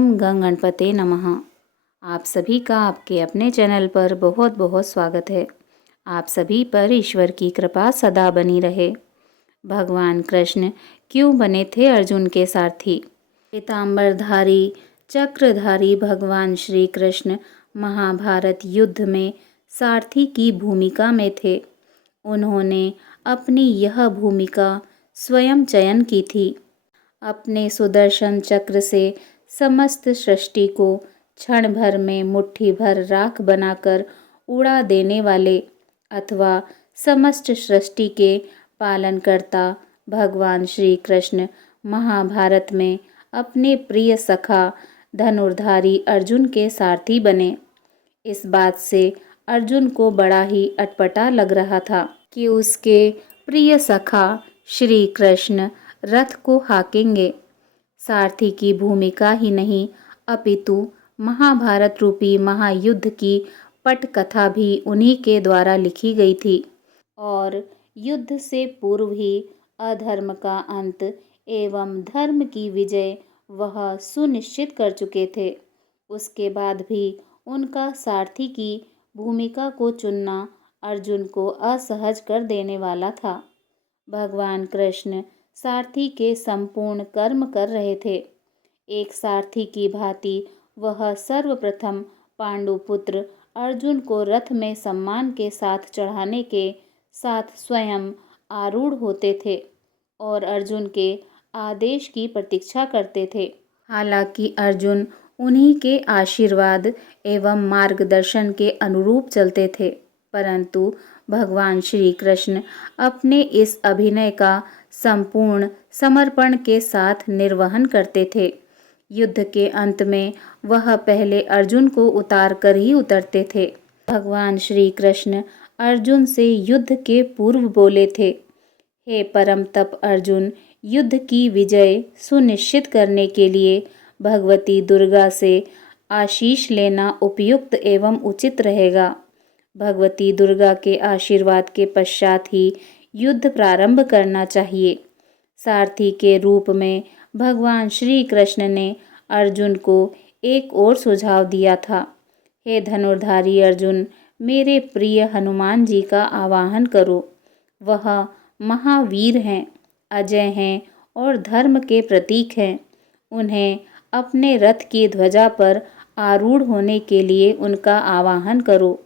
ओम गंग गणपते नमः। आप सभी का आपके अपने चैनल पर बहुत बहुत स्वागत है। आप सभी पर ईश्वर की कृपा सदा बनी रहे। भगवान कृष्ण क्यों बने थे अर्जुन के सारथी? पीताम्बरधारी चक्रधारी भगवान श्री कृष्ण महाभारत युद्ध में सारथी की भूमिका में थे। उन्होंने अपनी यह भूमिका स्वयं चयन की थी। अपने सुदर्शन चक्र से समस्त सृष्टि को क्षण भर में मुट्ठी भर राख बनाकर उड़ा देने वाले अथवा समस्त सृष्टि के पालनकर्ता भगवान श्री कृष्ण महाभारत में अपने प्रिय सखा धनुर्धारी अर्जुन के सारथी बने। इस बात से अर्जुन को बड़ा ही अटपटा लग रहा था कि उसके प्रिय सखा श्री कृष्ण रथ को हाँकेंगे। सारथी की भूमिका ही नहीं अपितु महाभारत रूपी महायुद्ध की पटकथा भी उन्हीं के द्वारा लिखी गई थी और युद्ध से पूर्व ही अधर्म का अंत एवं धर्म की विजय वह सुनिश्चित कर चुके थे। उसके बाद भी उनका सारथी की भूमिका को चुनना अर्जुन को असहज कर देने वाला था। भगवान कृष्ण सारथी के संपूर्ण कर्म कर रहे थे। एक सारथी की भांति वह सर्वप्रथम पांडुपुत्र अर्जुन को रथ में सम्मान के साथ चढ़ाने के साथ स्वयं आरूढ़ होते थे और अर्जुन के आदेश की प्रतीक्षा करते थे। हालांकि अर्जुन उन्हीं के आशीर्वाद एवं मार्गदर्शन के अनुरूप चलते थे, परंतु भगवान श्री कृष्ण अपने इस अभिनय का संपूर्ण समर्पण के साथ निर्वहन करते थे। युद्ध के अंत में वह पहले अर्जुन को उतार कर ही उतरते थे। भगवान श्री कृष्ण अर्जुन से युद्ध के पूर्व बोले थे, हे परम तप अर्जुन, युद्ध की विजय सुनिश्चित करने के लिए भगवती दुर्गा से आशीष लेना उपयुक्त एवं उचित रहेगा। भगवती दुर्गा के आशीर्वाद के पश्चात ही युद्ध प्रारंभ करना चाहिए। सारथी के रूप में भगवान श्री कृष्ण ने अर्जुन को एक और सुझाव दिया था, हे धनुर्धारी अर्जुन, मेरे प्रिय हनुमान जी का आवाहन करो। वह महावीर हैं, अजय हैं और धर्म के प्रतीक हैं। उन्हें अपने रथ की ध्वजा पर आरूढ़ होने के लिए उनका आवाहन करो।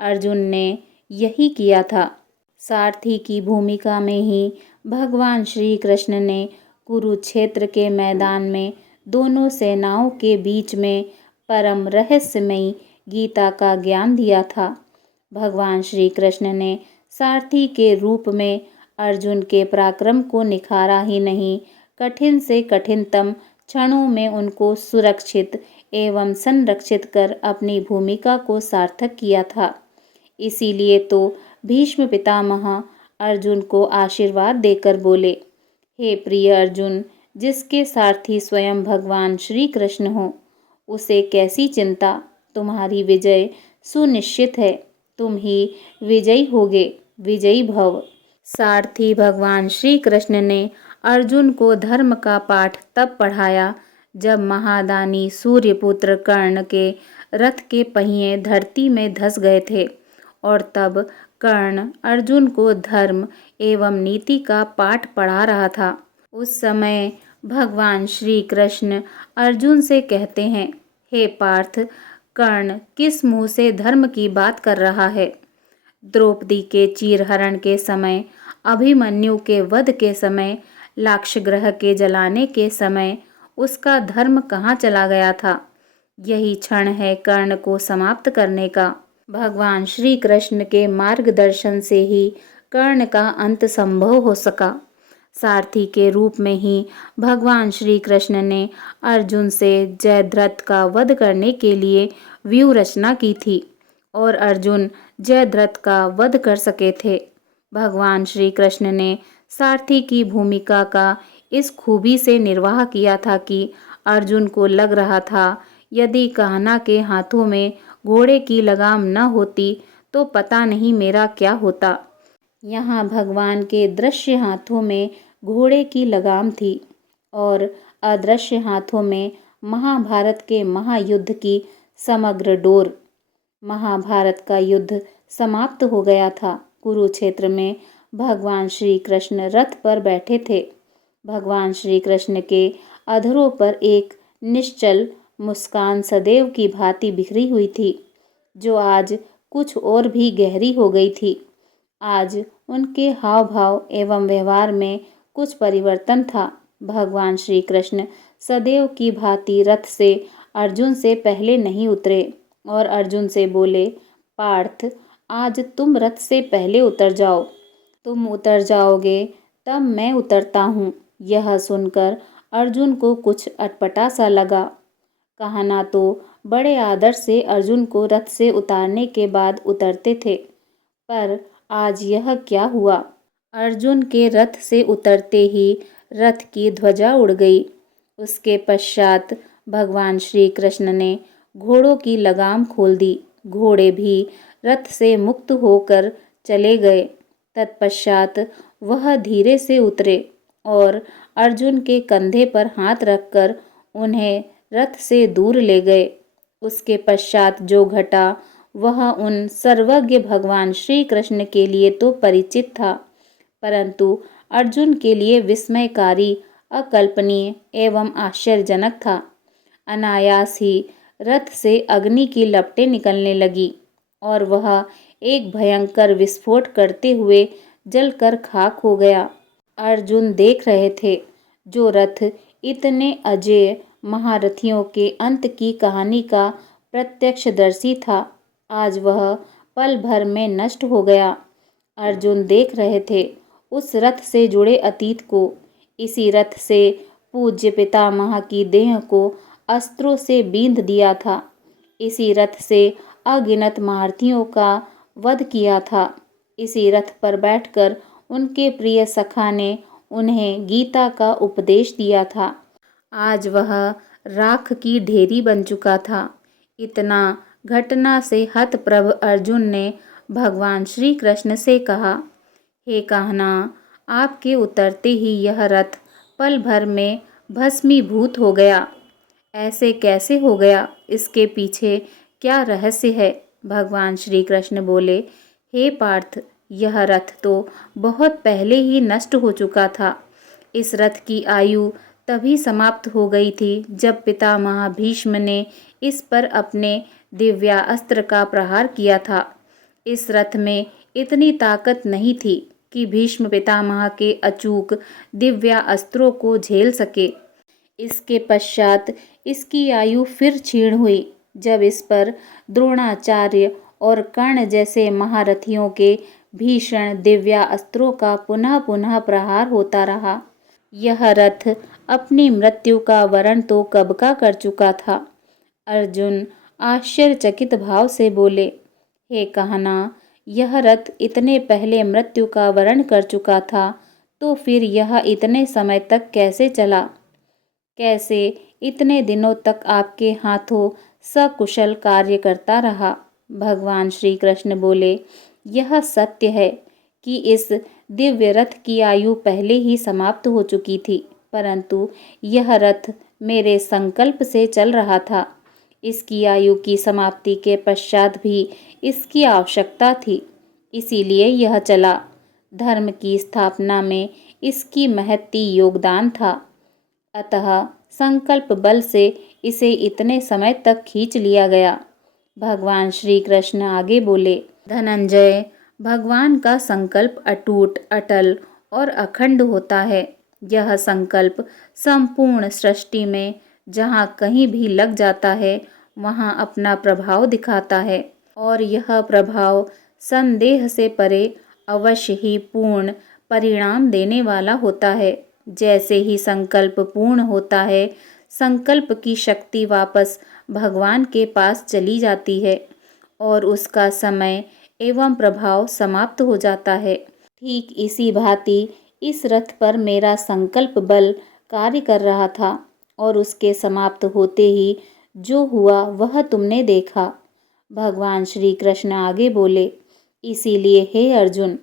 अर्जुन ने यही किया था। सारथी की भूमिका में ही भगवान श्री कृष्ण ने कुरुक्षेत्र के मैदान में दोनों सेनाओं के बीच में परम रहस्यमयी गीता का ज्ञान दिया था। भगवान श्री कृष्ण ने सारथी के रूप में अर्जुन के पराक्रम को निखारा ही नहीं, कठिन से कठिनतम क्षणों में उनको सुरक्षित एवं संरक्षित कर अपनी भूमिका को सार्थक किया था। इसीलिए तो भीष्म पितामह अर्जुन को आशीर्वाद देकर बोले, हे प्रिय अर्जुन, जिसके सारथी स्वयं भगवान श्री कृष्ण हो, उसे कैसी चिंता, तुम्हारी विजय सुनिश्चित है, तुम ही विजयी होगे, विजयी भव। सारथी भगवान श्री कृष्ण ने अर्जुन को धर्म का पाठ तब पढ़ाया जब महादानी सूर्यपुत्र कर्ण के रथ के पहिए धरती में धंस गए थे और तब कर्ण अर्जुन को धर्म एवं नीति का पाठ पढ़ा रहा था। उस समय भगवान श्री कृष्ण अर्जुन से कहते हैं, हे पार्थ, कर्ण किस मुंह से धर्म की बात कर रहा है? द्रौपदी के चीरहरण के समय, अभिमन्यु के वध के समय, लाक्षागृह के जलाने के समय उसका धर्म कहाँ चला गया था? यही क्षण है कर्ण को समाप्त करने का। भगवान श्री कृष्ण के मार्गदर्शन से ही कर्ण का अंत संभव हो सका। सारथी के रूप में ही भगवान श्री कृष्ण ने अर्जुन से जयद्रथ का वध करने के लिए व्यूह रचना की थी और अर्जुन जयद्रथ का वध कर सके थे। भगवान श्री कृष्ण ने सारथी की भूमिका का इस खूबी से निर्वाह किया था कि अर्जुन को लग रहा था, यदि कान्हा के हाथों में घोड़े की लगाम न होती तो पता नहीं मेरा क्या होता। यहाँ भगवान के दृश्य हाथों में घोड़े की लगाम थी और अदृश्य हाथों में महाभारत के महायुद्ध की समग्र डोर। महाभारत का युद्ध समाप्त हो गया था। कुरुक्षेत्र में भगवान श्री कृष्ण रथ पर बैठे थे। भगवान श्री कृष्ण के अधरों पर एक निश्चल मुस्कान सदैव की भांति बिखरी हुई थी, जो आज कुछ और भी गहरी हो गई थी। आज उनके हाव भाव एवं व्यवहार में कुछ परिवर्तन था। भगवान श्री कृष्ण सदैव की भांति रथ से अर्जुन से पहले नहीं उतरे और अर्जुन से बोले, पार्थ, आज तुम रथ से पहले उतर जाओ। तुम उतर जाओगे तब मैं उतरता हूँ। यह सुनकर अर्जुन को कुछ अटपटा सा लगा। कहना तो बड़े आदर से अर्जुन को रथ से उतारने के बाद उतरते थे, पर आज यह क्या हुआ। अर्जुन के रथ से उतरते ही रथ की ध्वजा उड़ गई। उसके पश्चात भगवान श्री कृष्ण ने घोड़ों की लगाम खोल दी। घोड़े भी रथ से मुक्त होकर चले गए। तत्पश्चात वह धीरे से उतरे और अर्जुन के कंधे पर हाथ रखकर उन्हें रथ से दूर ले गए। उसके पश्चात जो घटा वह उन सर्वज्ञ भगवान श्री कृष्ण के लिए तो परिचित था, परंतु अर्जुन के लिए विस्मयकारी, अकल्पनीय एवं आश्चर्यजनक था। अनायास ही रथ से अग्नि की लपटें निकलने लगी और वह एक भयंकर विस्फोट करते हुए जलकर खाक हो गया। अर्जुन देख रहे थे, जो रथ इतने अजेय महारथियों के अंत की कहानी का प्रत्यक्षदर्शी था, आज वह पल भर में नष्ट हो गया। अर्जुन देख रहे थे उस रथ से जुड़े अतीत को। इसी रथ से पूज्य पितामह की देह को अस्त्रों से बींध दिया था। इसी रथ से अगिनत महारथियों का वध किया था। इसी रथ पर बैठकर उनके प्रिय सखा ने उन्हें गीता का उपदेश दिया था। आज वह राख की ढेरी बन चुका था। इतना घटना से हतप्रभ अर्जुन ने भगवान श्री कृष्ण से कहा, हे कहना, आपके उतरते ही यह रथ पल भर में भस्मीभूत हो गया। ऐसे कैसे हो गया? इसके पीछे क्या रहस्य है? भगवान श्री कृष्ण बोले, हे पार्थ, यह रथ तो बहुत पहले ही नष्ट हो चुका था। इस रथ की आयु तभी समाप्त हो गई थी जब पितामह भीष्म ने इस पर अपने दिव्यास्त्र का प्रहार किया था। इस रथ में इतनी ताकत नहीं थी कि भीष्म पितामह के अचूक दिव्यास्त्रों को झेल सके। इसके पश्चात इसकी आयु फिर क्षीण हुई जब इस पर द्रोणाचार्य और कर्ण जैसे महारथियों के भीषण दिव्यास्त्रों का पुनः पुनः प्रहार होता रहा। यह रथ अपनी मृत्यु का वरण तो कब का कर चुका था। अर्जुन आश्चर्यचकित भाव से बोले, हे कहना, यह रथ इतने पहले मृत्यु का वरण कर चुका था, तो फिर यह इतने समय तक कैसे चला? कैसे इतने दिनों तक आपके हाथों सकुशल कार्य करता रहा? भगवान श्री कृष्ण बोले, यह सत्य है कि इस दिव्य रथ की आयु पहले ही समाप्त हो चुकी थी, परंतु यह रथ मेरे संकल्प से चल रहा था। इसकी आयु की समाप्ति के पश्चात भी इसकी आवश्यकता थी, इसीलिए यह चला। धर्म की स्थापना में इसकी महती योगदान था, अतः संकल्प बल से इसे इतने समय तक खींच लिया गया। भगवान श्री कृष्ण आगे बोले, धनंजय, भगवान का संकल्प अटूट, अटल और अखंड होता है। यह संकल्प संपूर्ण सृष्टि में जहाँ कहीं भी लग जाता है, वहाँ अपना प्रभाव दिखाता है, और यह प्रभाव संदेह से परे अवश्य ही पूर्ण परिणाम देने वाला होता है। जैसे ही संकल्प पूर्ण होता है, संकल्प की शक्ति वापस भगवान के पास चली जाती है और उसका समय एवं प्रभाव समाप्त हो जाता है। ठीक इसी भांति इस रथ पर मेरा संकल्प बल कार्य कर रहा था और उसके समाप्त होते ही जो हुआ वह तुमने देखा। भगवान श्री कृष्ण आगे बोले, इसीलिए हे अर्जुन,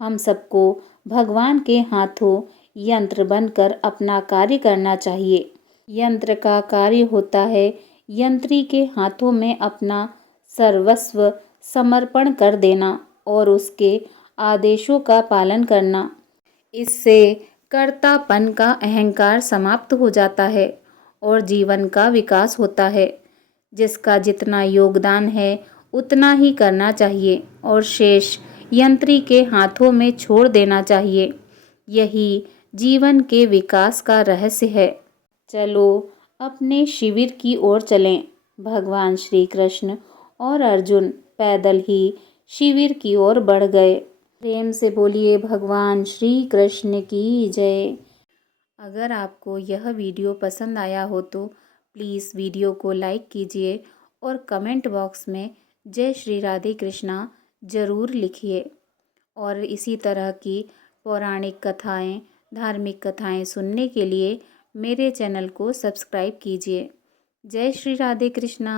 हम सबको भगवान के हाथों यंत्र बनकर अपना कार्य करना चाहिए। यंत्र का कार्य होता है यंत्री के हाथों में अपना सर्वस्व समर्पण कर देना और उसके आदेशों का पालन करना। इससे कर्तापन का अहंकार समाप्त हो जाता है और जीवन का विकास होता है। जिसका जितना योगदान है उतना ही करना चाहिए और शेष यंत्री के हाथों में छोड़ देना चाहिए। यही जीवन के विकास का रहस्य है। चलो अपने शिविर की ओर चलें। भगवान श्री कृष्ण और अर्जुन पैदल ही शिविर की ओर बढ़ गए। प्रेम से बोलिए भगवान श्री कृष्ण की जय। अगर आपको यह वीडियो पसंद आया हो तो प्लीज़ वीडियो को लाइक कीजिए और कमेंट बॉक्स में जय श्री राधे कृष्णा ज़रूर लिखिए। और इसी तरह की पौराणिक कथाएं, धार्मिक कथाएं सुनने के लिए मेरे चैनल को सब्सक्राइब कीजिए। जय श्री राधे कृष्णा।